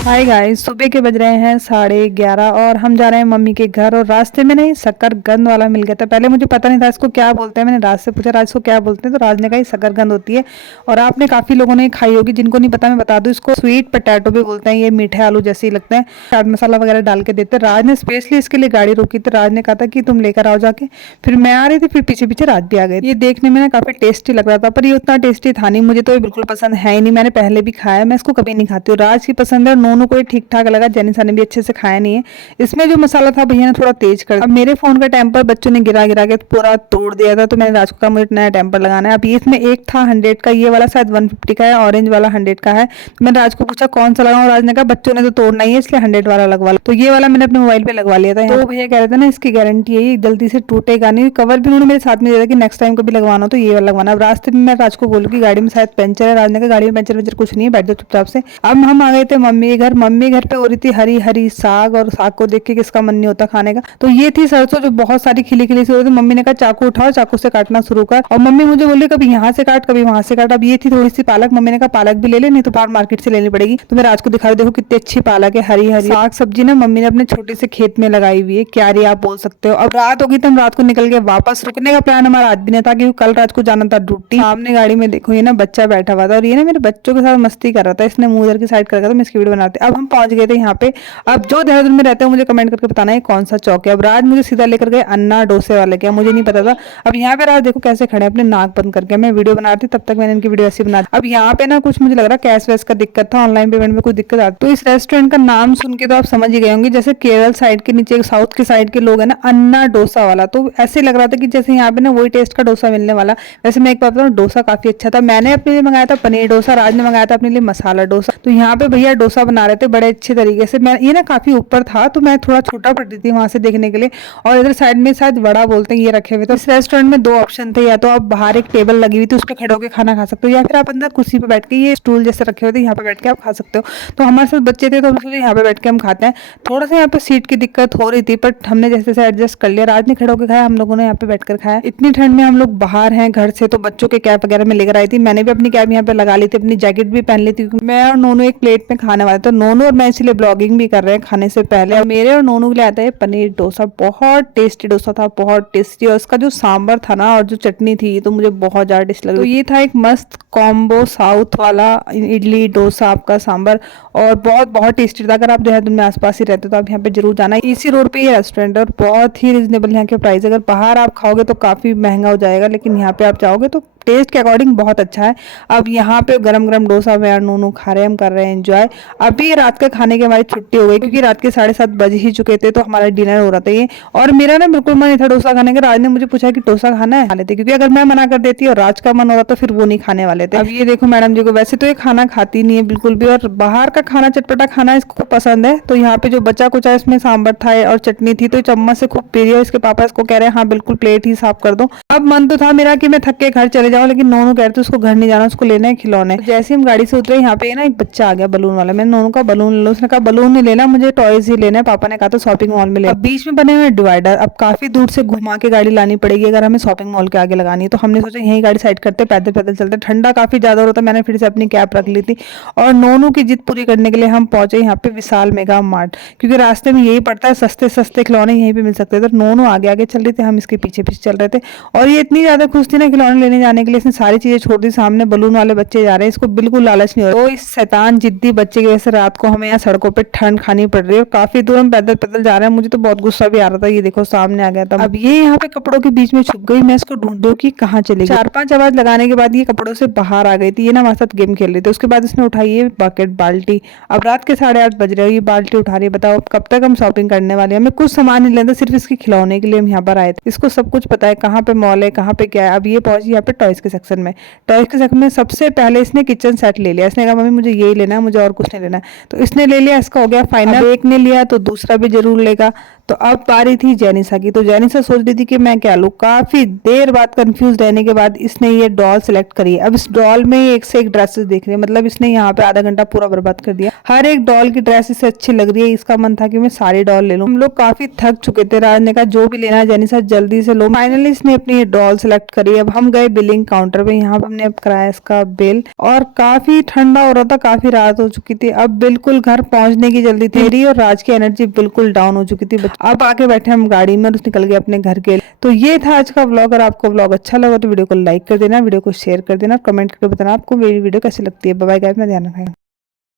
Hi guys, सुबह के बज रहे हैं 11:30 और हम जा रहे हैं मम्मी के घर। और रास्ते में नहीं शकरकंद वाला मिल गया था। पहले मुझे पता नहीं था इसको क्या बोलते हैं। मैंने राज से पूछा, राज इसको क्या बोलते हैं, तो राज ने कहा शकरकंद होती है। और आपने काफी लोगों ने खाई होगी, जिनको नहीं पता मैं बता दूं, इसको स्वीट पोटैटो भी बोलते हैं। ये मीठे आलू जैसे ही लगते हैं, चाट मसाला वगैरह डाल के देते हैं। राज ने स्पेशली इसके लिए गाड़ी रोकी, तो राज ने कहा था कि तुम लेकर आओ जाके। फिर मैं आ रही थी, फिर पीछे पीछे राज भी आ गए। ये देखने में ना काफी टेस्टी लग रहा था, पर ये उतना टेस्टी था नहीं। मुझे तो ये बिल्कुल पसंद है ही नहीं। मैंने पहले भी खाया, मैं इसको कभी नहीं खाती हूँ। राज की पसंद है और नोनू को ठीक ठाक लगा। जेनिसा ने भी अच्छे से खाया नहीं है। इसमें जो मसाला था भैया ने थोड़ा तेज कर दिया। अब मेरे फोन का टेम्पर बच्चों ने गिरा गिरा के पूरा तोड़ दिया था, तो मैंने राज को कहा मुझे नया टेम्पर लगाना है। अब ये इसमें एक था 100 का, ये वाला शायद 150 का है, ऑरेंज वाला 100 का है। तो मैंने राज को पूछा कौन सा लगाऊं, राज ने कहा बच्चों ने तो तोड़ना ही है इसलिए 100 वाला लगवा लो। तो ये वाला मैंने अपने मोबाइल पे लगवा लिया था। तो भैया कह रहे थे ना इसकी गारंटी है, जल्दी से टूटेगा नहीं। कवर भी उन्होंने मेरे साथ में दिया था कि नेक्स्ट टाइम कभी लगवाना हो तो ये वाला लगवाना। अब रास्ते में मैं राज को बोलूँ कि गाड़ी में शायद पंचर है। राज ने कहा गाड़ी में पंचर वंचर कुछ नहीं है, बैठ जाओ चुपचाप से। अब हम आ गए थे मम्मी के घर। मम्मी घर पे हो रही थी हरी हरी साग, और साग को देख के किसका मन नहीं होता खाने का। तो ये थी सरसों जो बहुत सारी खिली खिली सी हो रही थी। मम्मी ने कहा चाकू उठाओ, चाकू से काटना शुरू कर। और मम्मी मुझे बोली कभी यहाँ से काट कभी वहां से काट। अब ये थी थोड़ी सी पालक, मम्मी ने कहा पालक भी ले ले, नहीं तो बाहर मार्केट से लेनी पड़ेगी। तो मैं राज को दिखा रही, देखो कितनी अच्छी पालक है, हरी हरी साग सब्जी ना मम्मी ने अपने छोटे से खेत में लगाई हुई है। क्यारी आप बोल सकते हो। अब रात होगी तो हम रात को निकल गए वापस। रुकने का प्लान हमारा आज भी नहीं था, क्योंकि कल रात को जाना था ड्यूटी। सामने गाड़ी में देखो ये ना बच्चा बैठा हुआ था, और ये ना मेरे बच्चों के साथ मस्ती कर रहा था। इसने मुंह इधर की साइड कर रखा था, मैं इसकी वीडियो बनाते। अब हम पहुंच गए थे यहाँ पे। अब जो देहरादून में रहते हो मुझे कमेंट करके बताना है कौन सा चौक है। अब राज मुझे सीधा लेकर गए अन्ना डोसे वाले के, मुझे नहीं पता था। अब यहाँ पे राज देखो कैसे खड़े अपने नाक बंद करके। मैं वीडियो बना रही थी तब तक मैंने इनकी वीडियो ऐसी बना दी। अब यहाँ पे ना कुछ मुझे लग रहा है कैश वैश का दिक्कत था, ऑनलाइन पेमेंट में कोई दिक्कत आती। तो इस रेस्टोरेंट का नाम सुन के तो आप समझ ही गए होंगे, जैसे केरल साइड के नीचे साउथ के साइड के लोग है ना, अन्ना डोसा वाला। तो ऐसे लग रहा था कि जैसे यहाँ पे ना वही टेस्ट का डोसा मिलने वाला। वैसे मैं एक बात बताऊँ, डोसा काफी अच्छा था। मैंने अपने लिए मंगाया था पनीर डोसा, राज ने मंगाया था अपने लिए मसाला डोसा। तो यहाँ पे भैया डोसा बना रहे थे बड़े अच्छे तरीके से। मैं ये ना काफी ऊपर था, तो मैं थोड़ा छोटा पड़ रही थी वहां से देखने के लिए। और इधर साइड में शायद वड़ा बोलते हैं ये रखे हुए। तो इस रेस्टोरेंट में दो ऑप्शन थे, या तो आप बाहर एक टेबल लगी हुई थी उस पर खड़े होकर खाना खा सकते हो, या फिर आप अंदर कुर्सी पे बैठ के, ये स्टूल जैसे रखे हुए थे यहाँ पे बैठ के आप खा सकते हो। तो हमारे साथ बच्चे थे तो हम सोचे यहाँ पे बैठ के हम खाते हैं। थोड़ा सा यहाँ पे सीट की दिक्कत हो रही थी, बट हमने जैसे से एडजस्ट कर लिया। राज ने खड़े होकर खाया, हम लोगों ने यहाँ पे बैठकर खाया। इतनी ठंड में हम लोग बाहर हैं घर से, तो बच्चों के कैप वगैरह में लेकर आई थी। मैंने भी अपनी कैप यहाँ पे लगा ली थी, अपनी जैकेट भी पहन ली थी, क्योंकि मैं और नोनू एक प्लेट में खाने वाले। तो नोनू और मैं इसलिए ब्लॉगिंग भी कर रहे हैं खाने से पहले। और मेरे और नोनू के लिए आता है पनीर डोसा। बहुत टेस्टी डोसा था, बहुत टेस्टी। और इसका जो सांबर था ना और जो चटनी थी तो मुझे बहुत ज्यादा टेस्ट लगी। तो ये था एक मस्त कॉम्बो साउथ वाला, इडली डोसा आपका सांबर, और बहुत बहुत टेस्टी था। अगर आप देहरादून में आसपास ही रहते हो तो आप यहाँ पे जरूर जाना। इसी रोड पे ये रेस्टोरेंट है और बहुत ही रिजनेबल यहाँ के प्राइस। अगर बाहर आप खाओगे तो काफी महंगा हो जाएगा, लेकिन यहाँ पे आप जाओगे तो टेस्ट के अकॉर्डिंग बहुत अच्छा है। अब यहाँ पे गरम गरम डोसा मैं और नोनू खा रहे हैं, हम कर रहे हैं एंजॉय। अभी रात का खाने की हमारी छुट्टी हो गई, क्योंकि रात के 7:30 बज ही चुके थे, तो हमारा डिनर हो रहा था ये। और मेरा ना बिल्कुल मन नहीं था डोसा खाने का। राज ने मुझे पूछा कि डोसा खाना है, खा लेते, क्योंकि अगर मैं मना कर देती और राज का मन हो रहा तो फिर वो नहीं खाने वाले थे। अब ये देखो मैडम जी को, वैसे तो ये खाना खाती नहीं है बिल्कुल भी, और बाहर का खाना चटपटा खाना इसको पसंद है। तो यहाँ पे जो बचा कुछ है, इसमें सांबर था और चटनी थी, तो चम्मच से खूब पी रही है। इसके पापा इसको कह रहे हैं हाँ बिल्कुल प्लेट ही साफ कर दो। अब मन तो था मेरा कि मैं थक के घर चले जाऊं, लेकिन नोनू कह रहे थे उसको घर नहीं जाना, उसको लेना है खिलौने। तो जैसे हम गाड़ी से उतरे, यहाँ पे ना एक बच्चा आ गया बलून वाला। मैंने नोनू का बलून ले लो, उसने कहा बलून नहीं लेना मुझे, टॉयज ही लेना है। पापा ने कहा तो शॉपिंग मॉल में ले। अब बीच में बने हुए डिवाइडर, अब काफी दूर से घुमा के गाड़ी लानी पड़ेगी अगर हमें शॉपिंग मॉल के आगे लगानी है। तो हमने सोचा यही गाड़ी साइड करते, पैदल पैदल चलते। ठंडा काफी ज्यादा हो रहा था, मैंने फिर से अपनी कैप रख ली थी। और नोनू की जिद पूरी करने के लिए हम पहुंचे यहाँ पे विशाल मेगा मार्ट, क्योंकि रास्ते में यही पड़ता है, सस्ते सस्ते खिलौने यहीं पे मिल सकते थे। तो नोनू आगे आगे चल रहे थे, हम इसके पीछे पीछे चल रहे थे। और ये इतनी ज्यादा खुश थी ना खिलौने लेने जाने के लिए, इसने सारी चीजें छोड़ दी। सामने बलून वाले बच्चे जा रहे हैं, इसको बिल्कुल लालच नहीं हो रहा। तो इस शैतान जिद्दी बच्चे की वजह से रात को हमें यहाँ सड़कों पे ठंड खानी पड़ रही है। काफी दूर हम पैदल पैदल जा रहे हैं। मुझे तो बहुत गुस्सा भी आ रहा था, ये देखो सामने आ गया था। अब ये यहाँ पे कपड़ों के बीच में छुप गई, मैं इसको ढूंढूं कि कहाँ चली गई। 4-5 आवाज लगाने के बाद ये कपड़ों से बाहर आ गई थी। ये ना हमारे साथ गेम खेल रही थी। उसके बाद इसने उठाई है बकेट, बाल्टी। अब रात के 8:30 बज रहे हो, ये बाल्टी उठा रही है। बताओ कब तक हम शॉपिंग करने वाले हैं। हमें कुछ सामान नहीं लेना, सिर्फ इसके खिलौने के लिए हम यहाँ पर आए थे। इसको सब कुछ पता है कहाँ पे मॉल है, कहाँ पे क्या है। अब ये पहुंची यहाँ पे टॉयज के सेक्शन में। टॉयज के सेक्शन में सबसे पहले इसने किचन सेट ले लिया। इसने कहा मम्मी मुझे यही लेना है, मुझे और कुछ नहीं लेना है। तो इसने ले लिया, इसका हो गया फाइनल। एक ने लिया तो दूसरा भी जरूर लेगा। तो अब बारी थी जेनिसा की। तो जेनिसा सोच रही थी कि मैं क्या लूँ। काफी देर बाद कंफ्यूज रहने के बाद इसने ये डॉल सिलेक्ट करी है। अब इस डॉल में एक से एक ड्रेसेस देख रही है, मतलब इसने यहाँ पे आधा घंटा पूरा बर्बाद कर दिया। हर एक डॉल की ड्रेस इसे अच्छी लग रही है, इसका मन था कि मैं सारी डॉल ले लूँ। हम लोग काफी थक चुके थे। राज ने कहा जो भी लेना है जेनिसा जल्दी से लो। फाइनली इसने अपनी ये डॉल सिलेक्ट करी। अब हम गए बिलिंग काउंटर पे, यहाँ पे हमने अब कराया इसका बिल। और काफी ठंडा हो रहा था, काफी रात हो चुकी थी। अब बिल्कुल घर पहुंचने की जल्दी थी। मेरी और राज की एनर्जी बिल्कुल डाउन हो चुकी थी। अब आके बैठे हम गाड़ी में और निकल गए अपने घर के लिए। तो ये था आज का व्लॉग। अगर आपको व्लॉग अच्छा लगा तो वीडियो को लाइक कर देना, वीडियो को शेयर कर देना, कमेंट करके बताना आपको मेरी वीडियो कैसी लगती है। बाय बाय गाइस, अपना ध्यान रखें।